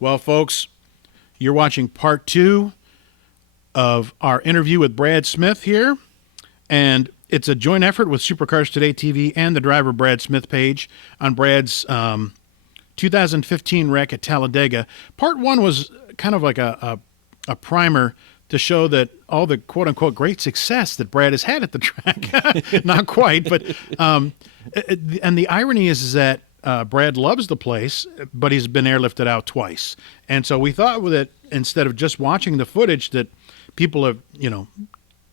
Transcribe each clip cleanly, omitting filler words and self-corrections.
Well, folks, you're watching part 2 of our interview with Brad Smith here, and it's a joint effort with Supercars Today TV and the Driver Brad Smith page on Brad's 2015 wreck at Talladega. Part 1 was kind of like a primer to show that all the quote-unquote great success that Brad has had at the track. Not quite, but and the irony is that Brad loves the place, but he's been airlifted out twice. And so we thought that instead of just watching the footage that people have,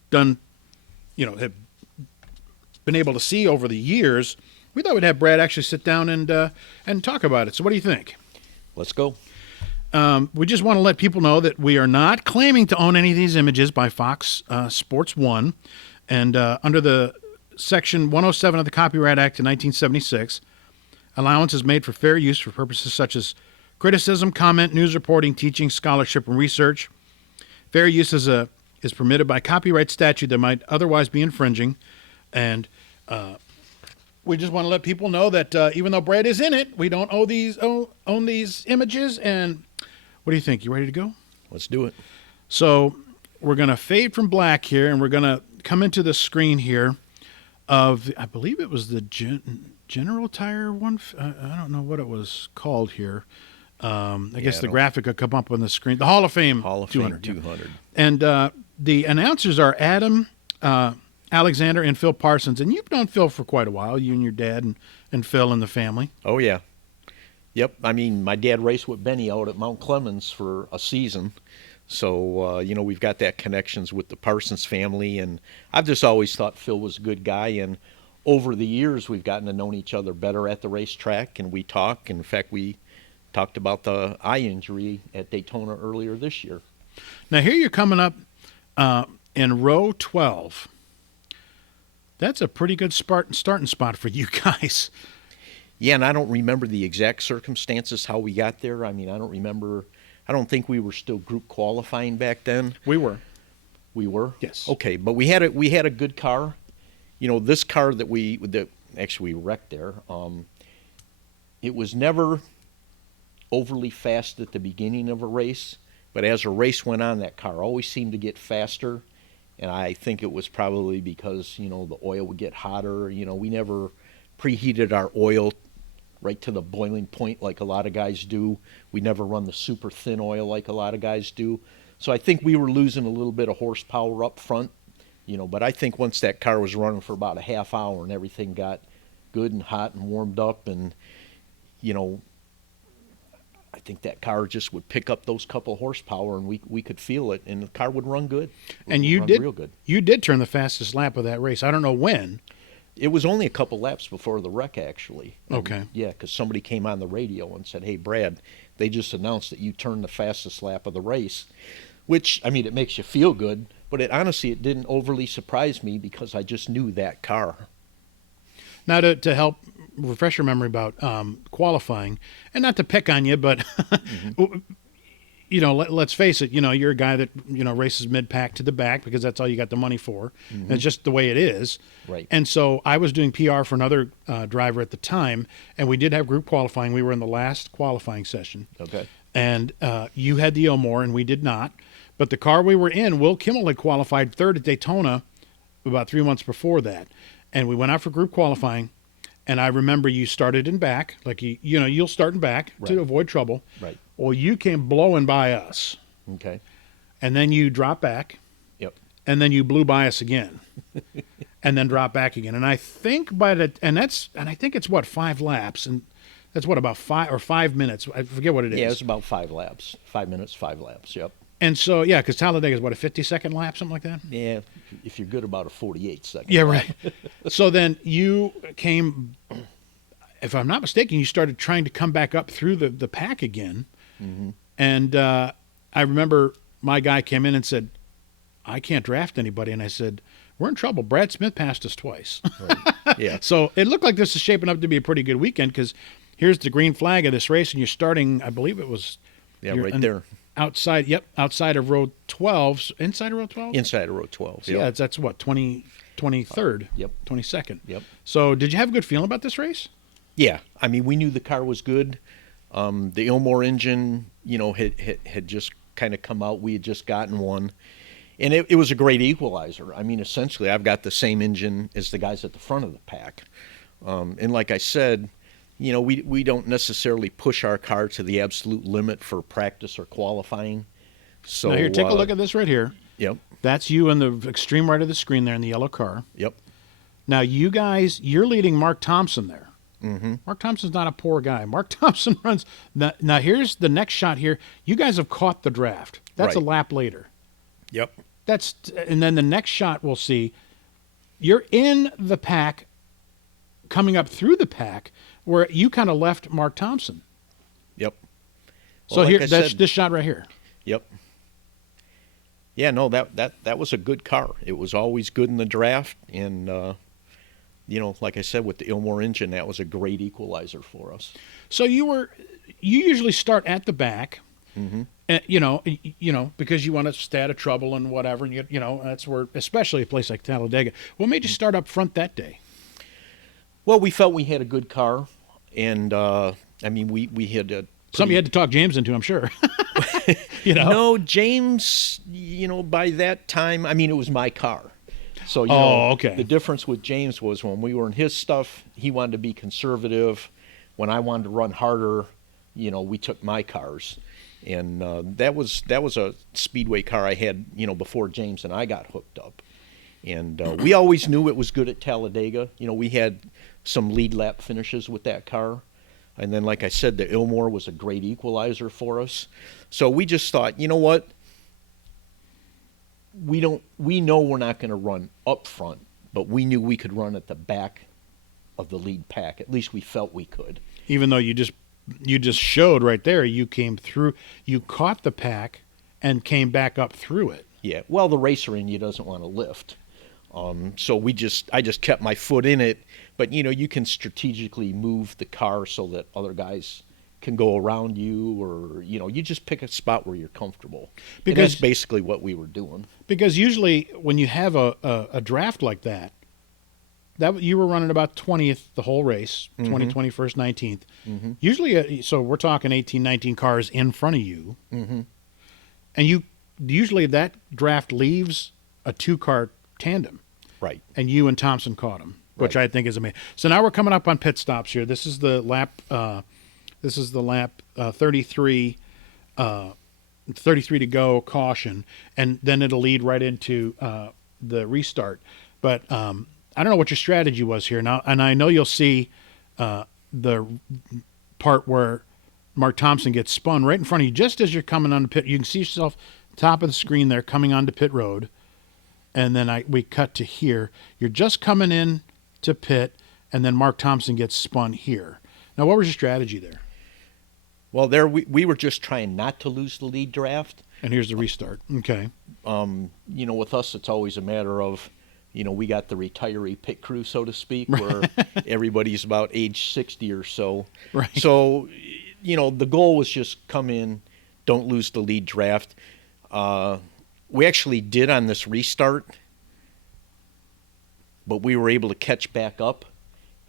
done, have been able to see over the years, we thought we'd have Brad actually sit down and talk about it. So what do you think? Let's go. We just want to let people know that we are not claiming to own any of these images by Fox Sports 1. And under the Section 107 of the Copyright Act of 1976, allowance is made for fair use for purposes such as criticism, comment, news reporting, teaching, scholarship, and research. Fair use is permitted by copyright statute that might otherwise be infringing. And we just want to let people know that even though Brad is in it, we don't own these images. And what do you think? You ready to go? Let's do it. So we're going to fade from black here, and we're going to come into the screen here of, I believe it was the General Tire one. I don't know what it was called here. I guess the graphic will come up on the screen. The Hall of Fame 200. 200. And the announcers are Adam Alexander and Phil Parsons. And you've known Phil for quite a while, you and your dad and Phil and the family. Oh, yeah. Yep. I mean, my dad raced with Benny out at Mount Clemens for a season. So, we've got that connections with the Parsons family. And I've just always thought Phil was a good guy. And over the years, we've gotten to know each other better at the racetrack, and we talk. In fact, we talked about the eye injury at Daytona earlier this year. Now, here you're coming up in row 12. That's a pretty good starting spot for you guys. Yeah, and I don't remember the exact circumstances how we got there. I mean, I don't think we were still group qualifying back then. We were. We were? Yes. Okay, but we had a good car. This car that we actually wrecked there, it was never overly fast at the beginning of a race, but as a race went on, that car always seemed to get faster, and I think it was probably because, the oil would get hotter. We never preheated our oil right to the boiling point like a lot of guys do. We never run the super thin oil like a lot of guys do. So I think we were losing a little bit of horsepower up front. But I think once that car was running for about a half hour and everything got good and hot and warmed up, and, I think that car just would pick up those couple horsepower, and we could feel it, and the car would run good. And you did real good. You did turn the fastest lap of that race. I don't know when. It was only a couple laps before the wreck, actually. Okay. Yeah, because somebody came on the radio and said, "Hey, Brad, they just announced that you turned the fastest lap of the race," which, I mean, it makes you feel good. But honestly, it didn't overly surprise me because I just knew that car. Now, to help refresh your memory about qualifying, and not to pick on you, but, let's face it, you're a guy that, races mid-pack to the back because that's all you got the money for. And it's just the way it is. Right. And so I was doing PR for another driver at the time, and we did have group qualifying. We were in the last qualifying session. Okay. And you had the Elmore, and we did not. But the car we were in, Will Kimmel had qualified third at Daytona about 3 months before that. And we went out for group qualifying, and I remember you started in back, like you'll start in back to avoid trouble. Right. Well, you came blowing by us. Okay. And then you dropped back. Yep. And then you blew by us again. And then dropped back again. And I think I think it's 5 laps, and that's about 5 minutes. I forget what it is. Yeah, it's about 5 laps. 5 minutes, 5 laps. Yep. And so, yeah, because Talladega is, a 50-second lap, something like that? Yeah, if you're good, about a 48-second Yeah, lap. right. So then you came, if I'm not mistaken, you started trying to come back up through the pack again. Mm-hmm. And I remember my guy came in and said, "I can't draft anybody." And I said, "We're in trouble. Brad Smith passed us twice." Right. Yeah. So it looked like this is shaping up to be a pretty good weekend because here's the green flag of this race, and you're starting, I believe it was... Yeah, right there. Outside of row 12. Inside of row 12? Inside of row 12, so yeah, that's what, 23rd? Yep. 22nd. Yep. So did you have a good feeling about this race? Yeah. I mean, we knew the car was good. The Ilmore engine, had just kind of come out. We had just gotten one. And it was a great equalizer. I mean, essentially, I've got the same engine as the guys at the front of the pack. And like I said, we don't necessarily push our car to the absolute limit for practice or qualifying. So Now here, take a look at this right here. Yep. That's you in the extreme right of the screen there in the yellow car. Yep. Now you guys, you're leading Mark Thompson there. Mm-hmm. Mark Thompson's not a poor guy. Mark Thompson runs. Now here's the next shot here. You guys have caught the draft. That's a Right. lap later. Yep. And then the next shot we'll see, you're in the pack, coming up through the pack, where you kind of left Mark Thompson. Yep. So Well, like here, I that's said- this shot right here. Yep. Yeah, no, that was a good car. It was always good in the draft, and like I said, with the Ilmore engine, that was a great equalizer for us. So you usually start at the back, Mm-hmm. because you want to stay out of trouble and whatever, and that's where, especially a place like Talladega. What made you start up front that day? Well, we felt we had a good car, and we had a Something you had to talk James into, I'm sure. No, James, by that time, it was my car. So, okay. The difference with James was when we were in his stuff, he wanted to be conservative. When I wanted to run harder, we took my cars. And that was a speedway car I had, before James and I got hooked up. And we always knew it was good at Talladega. We had some lead lap finishes with that car. And then, like I said, the Ilmore was a great equalizer for us. So we just thought, you know what? We know we're not going to run up front, but we knew we could run at the back of the lead pack. At least we felt we could. Even though you just showed right there, you came through, you caught the pack and came back up through it. Yeah. Well, the racer in you doesn't want to lift. So I just kept my foot in it, but you can strategically move the car so that other guys can go around you, or you just pick a spot where you're comfortable. And that's basically what we were doing. Because usually when you have a draft like that you were running about 20th the whole race, 20, 21st, 19th. Mm-hmm. Usually, so we're talking 18, 19 cars in front of you, Mm-hmm. and usually that draft leaves a 2-car tandem. Right. And you and Thompson caught him, which Right. I think is amazing. So now we're coming up on pit stops here. This is the lap. 33. 33 to go, caution, and then it'll lead right into the restart. But I don't know what your strategy was here now, and I know you'll see the part where Mark Thompson gets spun right in front of you, just as you're coming on the pit. You can see yourself top of the screen there, coming onto pit road. And then we cut to here. You're just coming in to pit, and then Mark Thompson gets spun here. Now, what was your strategy there? Well, there we were just trying not to lose the lead draft. And here's the restart. Okay. With us, it's always a matter of, we got the retiree pit crew, so to speak, where everybody's about age 60 or so. Right. So, the goal was just come in, don't lose the lead draft. We actually did on this restart, but we were able to catch back up.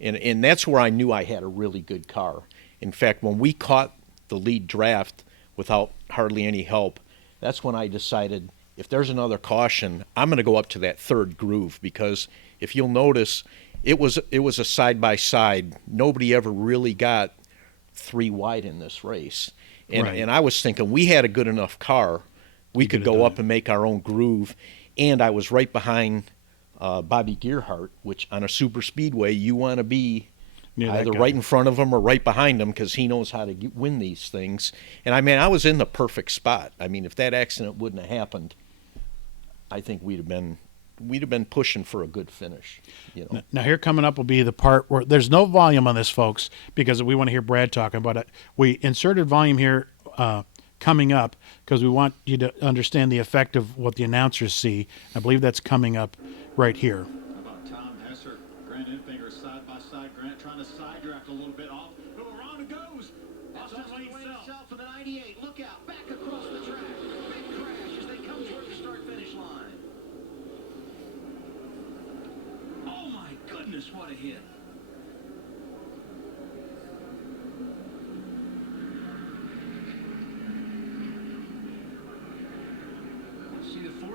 And that's where I knew I had a really good car. In fact, when we caught the lead draft without hardly any help, that's when I decided, if there's another caution, I'm going to go up to that third groove, because if you'll notice, it was a side-by-side. Nobody ever really got 3 wide in this race. And I was thinking, we had a good enough car. We could go up and make our own groove. And I was right behind Bobby Gearhart, which on a super speedway, you want to be either right in front of him or right behind him, because he knows how to win these things. And I was in the perfect spot. If that accident wouldn't have happened, I think we'd have been pushing for a good finish. Now, here coming up will be the part where there's no volume on this, folks, because we want to hear Brad talking about it. We inserted volume here coming up because we want you to understand the effect of what the announcers see. I believe that's coming up right here. How about Tom Hesser, Grant Enfinger side by side. Grant trying to side draft a little bit off. Go around it goes. Austin Lane south for the 98. Look out, back across the track. Big crash as they come toward the start finish line. Oh my goodness, what a hit.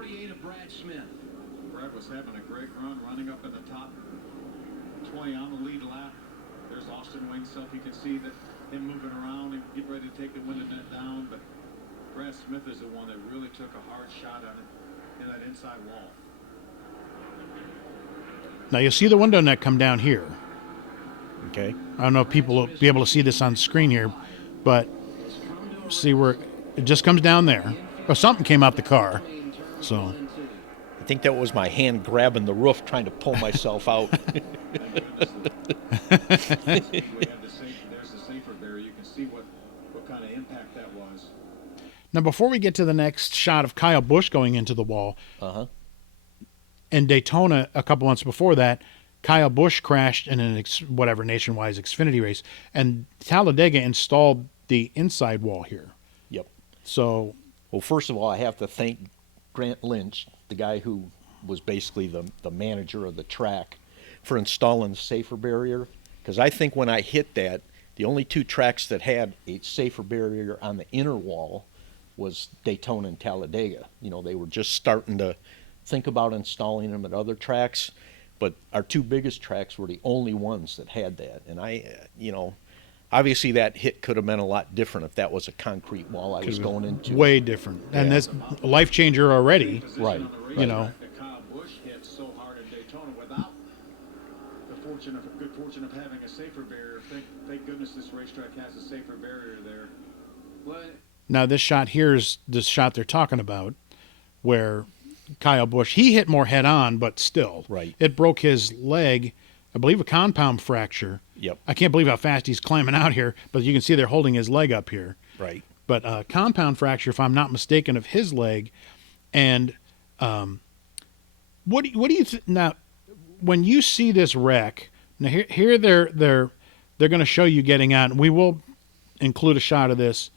48 of Brad Smith. Brad was having a great run, running up in the top 20 on the lead lap. There's Austin Wayne self. You can see that him moving around and getting ready to take the window net down. But Brad Smith is the one that really took a hard shot on it in that inside wall. Now you'll see the window net come down here. Okay. I don't know if people will be able to see this on the screen here, but see where it just comes down there. Oh, something came out the car. So I think that was my hand grabbing the roof trying to pull myself out. There's the safer barrier. You can see what kind of impact that was. now before we get to the next shot of Kyle Busch going into the wall, Uh-huh. in Daytona a couple months before that, Kyle Busch crashed in an nationwide Xfinity race, and Talladega installed the inside wall here. Yep. So Well, first of all, I have to thank Grant Lynch, the guy who was basically the manager of the track, for installing the safer barrier. Because I think when I hit that, the only two tracks that had a safer barrier on the inner wall was Daytona and Talladega. You know, they were just starting to think about installing them at other tracks, but our two biggest tracks were the only ones that had that. And obviously that hit could have been a lot different if that was a concrete wall I was going into. way different, and Yeah. that's a life changer already. Right. You know. That Kyle Busch hit so hard in Daytona without the good fortune of having a safer barrier. Thank goodness this racetrack has a safer barrier there. But Now this shot here is the shot they're talking about, where Kyle Busch, he hit more head on, but still, Right. it broke his leg. I believe a compound fracture. Yep. I can't believe how fast he's climbing out here, but you can see they're holding his leg up here. Right. But compound fracture, if I'm not mistaken, of his leg. And what do you now? When you see this wreck, now here they're going to show you getting out, and we will include a shot of this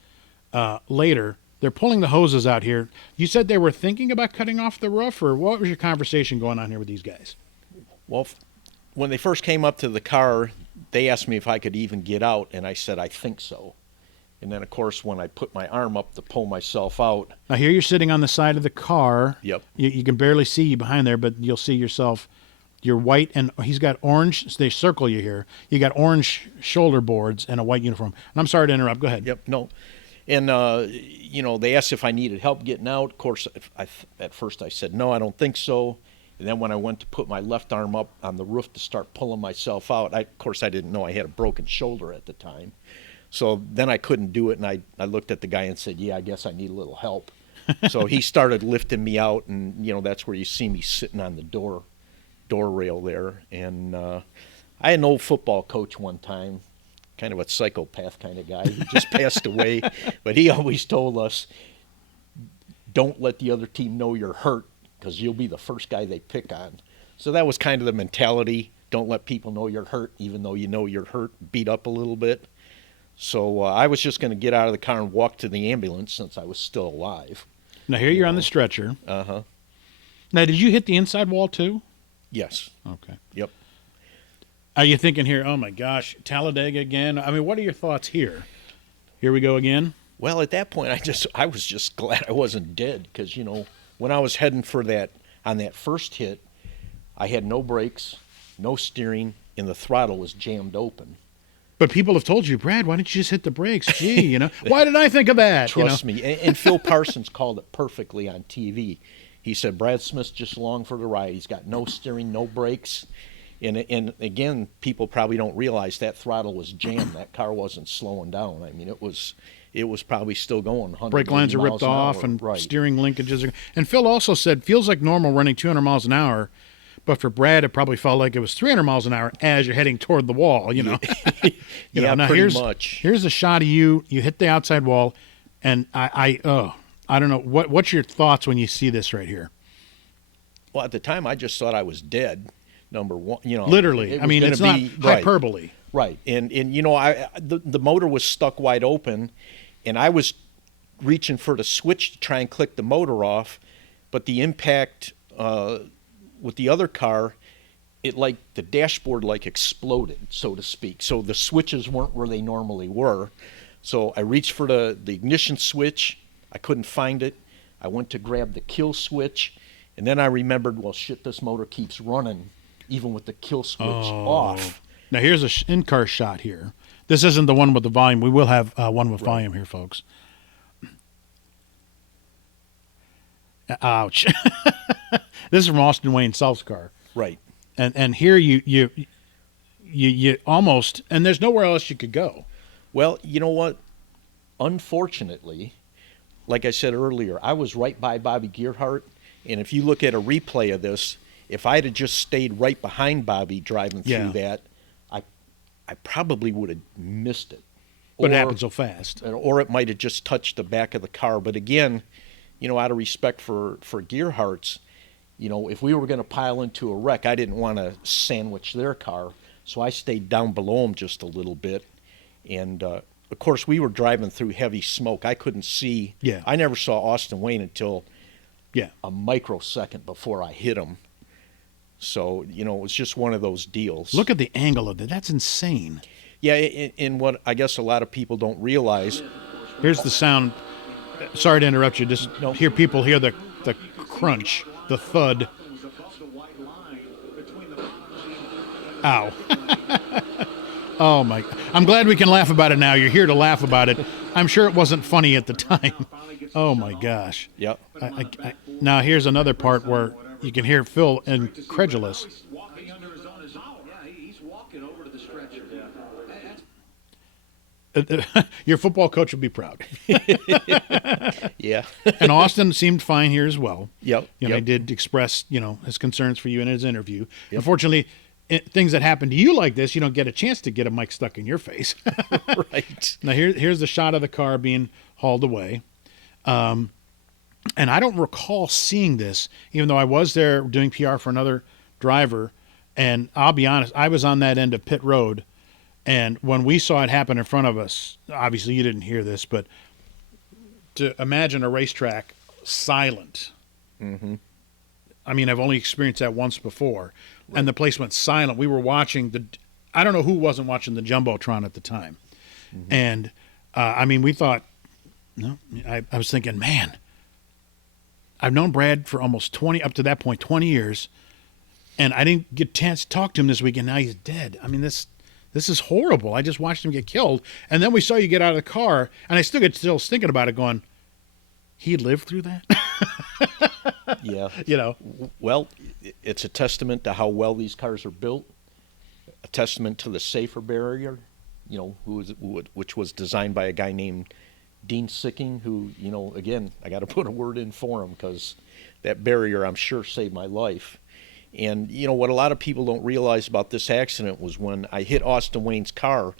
later. They're pulling the hoses out here. You said they were thinking about cutting off the roof, or what was your conversation going on here with these guys? Well, when they first came up to the car, they asked me if I could even get out, and I said, I think so. And then, of course, when I put my arm up to pull myself out. Now here you're sitting on the side of the car. Yep. You can barely see you behind there, but you'll see yourself. You're white, and he's got orange. They circle you here. You got orange shoulder boards and a white uniform. And I'm sorry to interrupt. Go ahead. Yep, no. And, they asked if I needed help getting out. Of course, at first I said, no, I don't think so. And then when I went to put my left arm up on the roof to start pulling myself out, of course I didn't know I had a broken shoulder at the time. So then I couldn't do it, and I looked at the guy and said, yeah, I guess I need a little help. So he started lifting me out, and, that's where you see me sitting on the door rail there. And I had an old football coach one time, kind of a psychopath kind of guy. He just passed away, but he always told us, don't let the other team know you're hurt, because you'll be the first guy they pick on. So that was kind of the mentality. Don't let people know you're hurt, even though you know you're hurt, beat up a little bit. So I was just going to get out of the car and walk to the ambulance since I was still alive. Now here you're on the stretcher. Uh-huh. Now, did you hit the inside wall too? Yes. Okay. Yep. Are you thinking here, oh my gosh, Talladega again? I mean, what are your thoughts here? Here we go again? Well, at that point, I was just glad I wasn't dead, because, when I was heading for that, on that first hit, I had no brakes, no steering, and the throttle was jammed open. But people have told you, Brad, why didn't you just hit the brakes? Gee, why did I think of that? Trust me. And Phil Parsons called it perfectly on TV. He said, Brad Smith's just along for the ride. He's got no steering, no brakes. And again, people probably don't realize that throttle was jammed. That car wasn't slowing down. I mean, it was probably still going 100 Brake lines are ripped off, and right. steering linkages are. And Phil also said, feels like normal running 200 miles an hour, but for Brad, it probably felt like it was 300 miles an hour as you're heading toward the wall. Yeah, Now pretty much. Here's a shot of you. You hit the outside wall, and I don't know what's your thoughts when you see this right here. Well, at the time, I just thought I was dead. Number one, Literally. I mean, it's not hyperbole. Right. And the motor was stuck wide open, and I was reaching for the switch to try and click the motor off, but the impact with the other car, the dashboard exploded, so to speak. So the switches weren't where they normally were. So I reached for the ignition switch. I couldn't find it. I went to grab the kill switch, and then I remembered, well, shit, this motor keeps running even with the kill switch off. Now here's a in-car shot here. This isn't the one with the volume. We will have one with volume here, folks. Ouch. This is from Austin Wayne Self's car. Right. And here you almost, and there's nowhere else you could go. Well, you know what? Unfortunately, like I said earlier, I was right by Bobby Gearhart, and if you look at a replay of this, if I'd have just stayed right behind Bobby driving through that, I probably would have missed it. But it happened so fast. Or it might have just touched the back of the car. But again, you know, out of respect for Gearhart's, you know, if we were going to pile into a wreck, I didn't want to sandwich their car. So I stayed down below them just a little bit. And, of course, we were driving through heavy smoke. I couldn't see. Yeah. I never saw Austin Wayne until a microsecond before I hit him. So, you know, it was just one of those deals. Look at the angle of it. That's insane. Yeah, and what I guess a lot of people don't realize. Here's the sound. Sorry to interrupt you. Just hear people hear the crunch, the thud. Ow. Oh, my. I'm glad we can laugh about it now. You're here to laugh about it. I'm sure it wasn't funny at the time. Oh, my gosh. Yep. Now, here's another part where you can hear Phil incredulous. Walking under his own. Yeah, he's walking over to the stretcher. Your football coach will be proud. Yeah. And Austin seemed fine here as well. Yep. You know, he did express, you know, his concerns for you in his interview. Yep. Unfortunately, things that happen to you like this, you don't get a chance to get a mic stuck in your face. Right. Now, here's the shot of the car being hauled away. And I don't recall seeing this, even though I was there doing PR for another driver. And I'll be honest, I was on that end of pit road. And when we saw it happen in front of us, obviously you didn't hear this, but to imagine a racetrack silent. Mm-hmm. I mean, I've only experienced that once before. Right. And the place went silent. We were watching I don't know who wasn't watching the Jumbotron at the time. Mm-hmm. And, I mean, we thought, I was thinking, man, I've known Brad for almost 20 years, and I didn't get a chance to talk to him this weekend. Now he's dead. I mean, this is horrible. I just watched him get killed, and then we saw you get out of the car, and I still thinking about it, going, he lived through that? Yeah. You know. Well, it's a testament to how well these cars are built, a testament to the safer barrier, you know, which was designed by a guy named Dean Sicking, who, you know, again, I got to put a word in for him because that barrier, I'm sure, saved my life. And, you know, what a lot of people don't realize about this accident was when I hit Austin Wayne's car,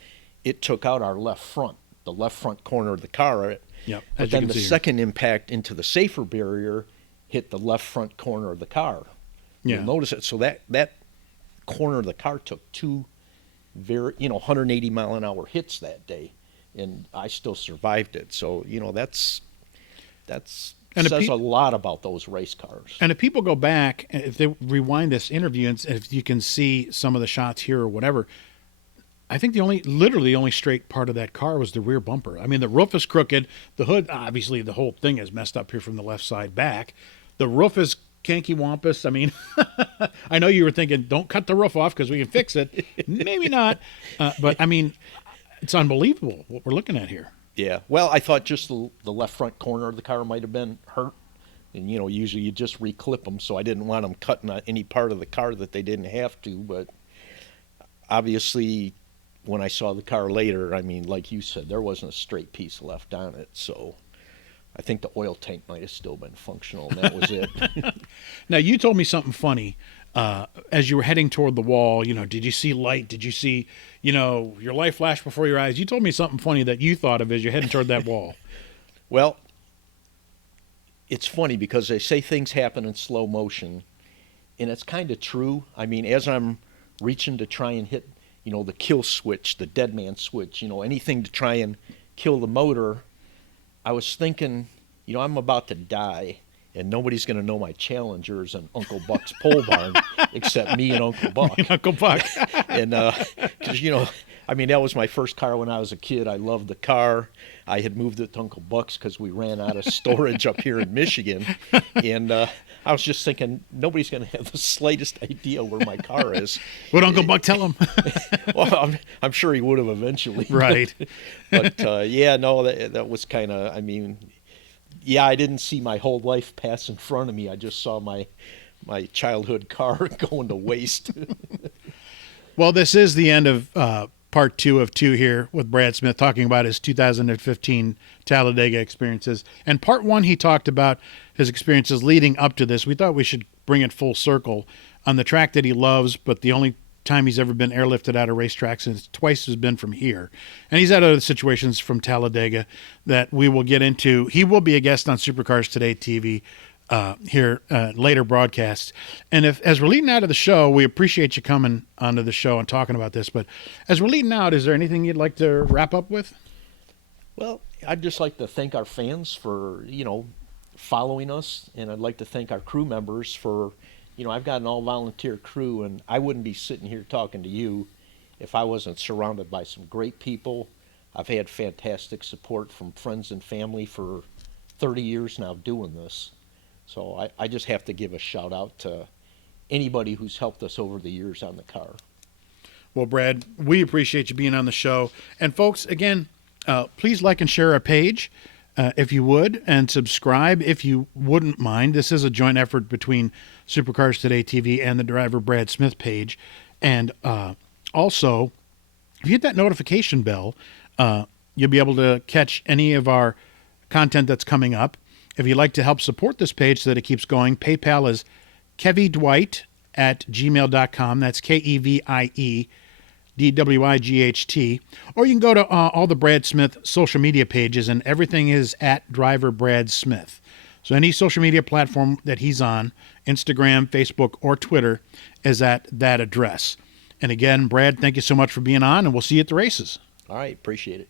it took out our left front, the left front corner of the car. Yep. But then the second impact into the safer barrier hit the left front corner of the car. Yeah. You'll notice it. So that corner of the car took two 180 mile an hour hits that day. And I still survived it. So, you know, that's says a lot about those race cars. And if people go back, if they rewind this interview, and if you can see some of the shots here or whatever, I think literally the only straight part of that car was the rear bumper. I mean, the roof is crooked. The hood, obviously, the whole thing is messed up here from the left side back. The roof is canky-wampus. I mean, I know you were thinking, don't cut the roof off because we can fix it. Maybe not. But, I mean, it's unbelievable what we're looking at here. Yeah. Well, I thought just the left front corner of the car might have been hurt. And, you know, usually you just reclip them, so I didn't want them cutting on any part of the car that they didn't have to. But obviously, when I saw the car later, I mean, like you said, there wasn't a straight piece left on it. So I think the oil tank might have still been functional, and that was it. Now, you told me something funny. As you were heading toward the wall, you know, did you see light? Did you see, you know, your life flash before your eyes? You told me something funny that you thought of as you're heading toward that wall. Well, it's funny because they say things happen in slow motion, and it's kind of true. I mean, as I'm reaching to try and hit, you know, the kill switch, the dead man switch, you know, anything to try and kill the motor, I was thinking, you know, I'm about to die. And nobody's going to know my challengers in Uncle Buck's pole barn except me and Uncle Buck. Uncle Buck. And because, you know, I mean, that was my first car when I was a kid. I loved the car. I had moved it to Uncle Buck's because we ran out of storage up here in Michigan. And I was just thinking, nobody's going to have the slightest idea where my car is. Would Uncle Buck tell him? Well, I'm sure he would have eventually. Right. But yeah, no, that was kind of, I mean, yeah, I didn't see my whole life pass in front of me. I just saw my childhood car going to waste. Well, this is the end of part 2 of 2 here with Brad Smith talking about his 2015 Talladega experiences. And part 1, he talked about his experiences leading up to this. We thought we should bring it full circle on the track that he loves, but the only time he's ever been airlifted out of racetracks and twice has been from here. And he's had other situations from Talladega that we will get into. He will be a guest on Supercars Today TV here later broadcasts. And as we're leading out of the show, we appreciate you coming onto the show and talking about this. But as we're leading out, is there anything you'd like to wrap up with? Well, I'd just like to thank our fans for, following us. And I'd like to thank our crew members for, I've got an all-volunteer crew, and I wouldn't be sitting here talking to you if I wasn't surrounded by some great people. I've had fantastic support from friends and family for 30 years now doing this. So I just have to give a shout out to anybody who's helped us over the years on the car. Well, Brad, we appreciate you being on the show. And folks, again, please like and share our page if you would, and subscribe if you wouldn't mind. This is a joint effort between Supercars Today TV and the Driver Brad Smith page. And also, if you hit that notification bell, you'll be able to catch any of our content that's coming up. If you'd like to help support this page so that it keeps going, PayPal is kevydwight@gmail.com. That's KEVIE Or you can go to all the Brad Smith social media pages, and everything is at Driver Brad Smith. So any social media platform that he's on, Instagram, Facebook, or Twitter, is at that address. And again, Brad, thank you so much for being on, and we'll see you at the races. All right, appreciate it.